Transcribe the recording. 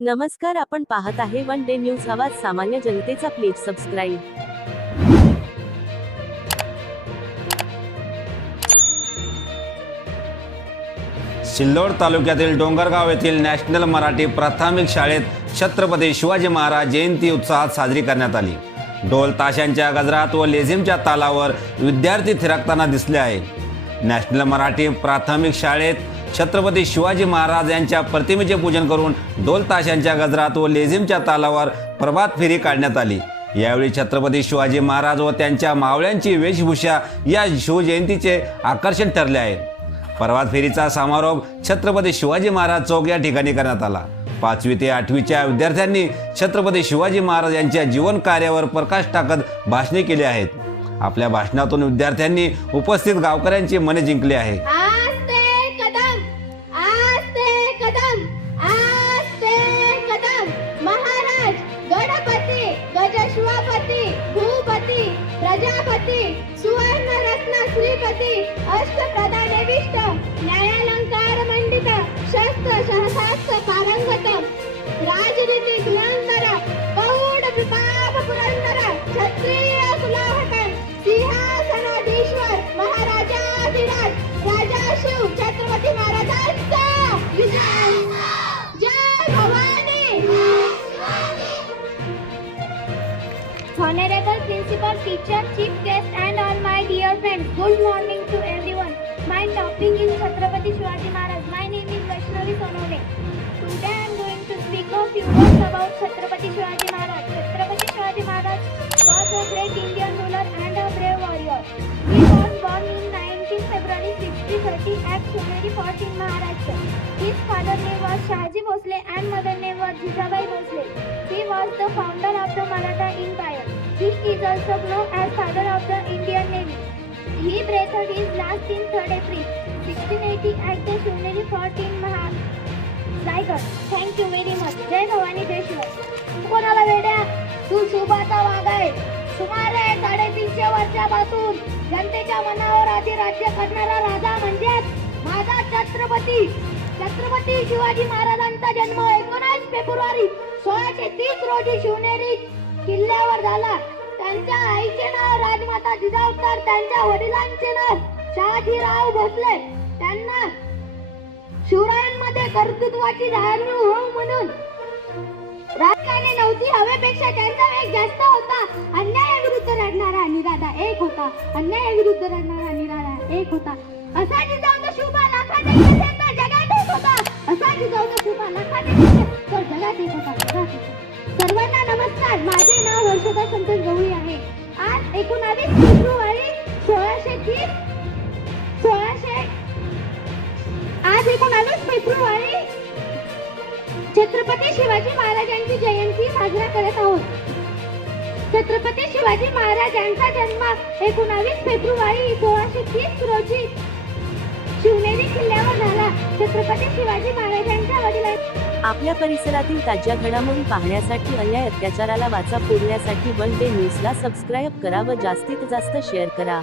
नमस्कार आपण पाहत आहे वन डे न्यूज आवाज सामान्य जनतेचा प्लीज सबस्क्राईब सिल्लोड तालुक्यातील डोंगरगाव येथील नॅशनल मराठी प्राथमिक शाळेत छत्रपती शिवाजी महाराज जयंती उत्साहात साजरी करण्यात आली. ढोल ताशांच्या गजरात व लेझिमच्या तालावर विद्यार्थी थिरकताना दिसले आहे नॅशनल मराठी प्राथमिक शाळेत छत्रपती शिवाजी महाराज यांच्या प्रतिमेचे पूजन करून ढोल ताशांच्या गजरात व लेझिमच्या तालावर प्रभात फेरी काढण्यात आली. यावेळी छत्रपती शिवाजी महाराज व त्यांच्या मावळ्यांची वेशभूषा या शिवजयंतीचे आकर्षण ठरले आहे. प्रभात फेरीचा समारोप छत्रपती शिवाजी महाराज चौक या ठिकाणी करण्यात आला. पाचवी ते आठवीच्या विद्यार्थ्यांनी छत्रपती शिवाजी महाराज यांच्या जीवन कार्यावर प्रकाश टाकत भाषणे केली आहेत. आपल्या भाषणातून विद्यार्थ्यांनी उपस्थित गावकऱ्यांची मने जिंकली आहे सभापती भूपती प्रजापती सुवर्ण रत्न श्रीपती अष्टप्रधानेविष्ट न्यायालंकार मंडित शस्त्र शहसास्त्र पारंगत राजनीती धुरंधर Honorable Principal, Teacher, Chief Guest and all my dear friends, good morning to everyone. My topic is Chhatrapati Shivaji Maharaj. My name is Vaishnavi Sonole. Today I am going to speak a few words about Chhatrapati Shivaji Maharaj. Chhatrapati Shivaji Maharaj was a great Indian ruler and a brave warrior. He was born in 19 February 1630 at Shuneri Fort in Maharashtra. His father name was Shahaji Bhosle and mother name was Jijabai Bhosle. He was the founder of the Maratha Empire. He is also known as father of the Indian Navy. He breathed his last in 3rd April 1680 at the Shuneri Fort in Mahar. Raigad thank you very much जय भवानी जय शिवाय कोणाला वेड्या तू सुभाचा वाघ आहे. सुमारे साडेतीनशे वर्षापासून जनतेच्या मनावर आधी राज्य करणारा राजा म्हणजेच माझा छत्रपती. छत्रपती शिवाजी महाराजांचा जन्म एकोणास फेब्रुवारी सोळाशे तीस रोजी शिवनेरी किल्ल्यावर झाला. त्यांच्या आईचे नाव राजमाता जिजाऊ तर त्यांच्या वडिलांचे नाव शहाजीराव भोसले. त्यांना शिवरायांमध्ये कर्तृत्वाची जाणीव हो म्हणून. राजकारणी नव्हती हवेपेक्षा त्यांचा वेग जास्त होता. अन्यायाविरुद्ध लढणारा निराधा एक होता. अन्यायाविरुद्ध लढणारा निराधा एक होता. असा जिजाऊचा शुभा लाखात एकोणावीस फेब्रुवारी सोळाशे तीस सोळाशे आज एकोणावीस फेब्रुवारी छत्रपती शिवाजी महाराजांची जयंती साजरा करत आहोत. छत्रपती शिवाजी महाराजांचा जन्म एकोणावीस फेब्रुवारी सोळाशे तीस रोजी छत्रपती शिवाजी महाराजांच्या वडिलांनी आपल्या परिसरातील ताज्या घडामोडी पाहण्यासाठी अन्याय अत्याचाराला वाचा फोडण्यासाठी वन डे न्यूजला सबस्क्राईब करा व जास्तीत जास्त शेअर करा.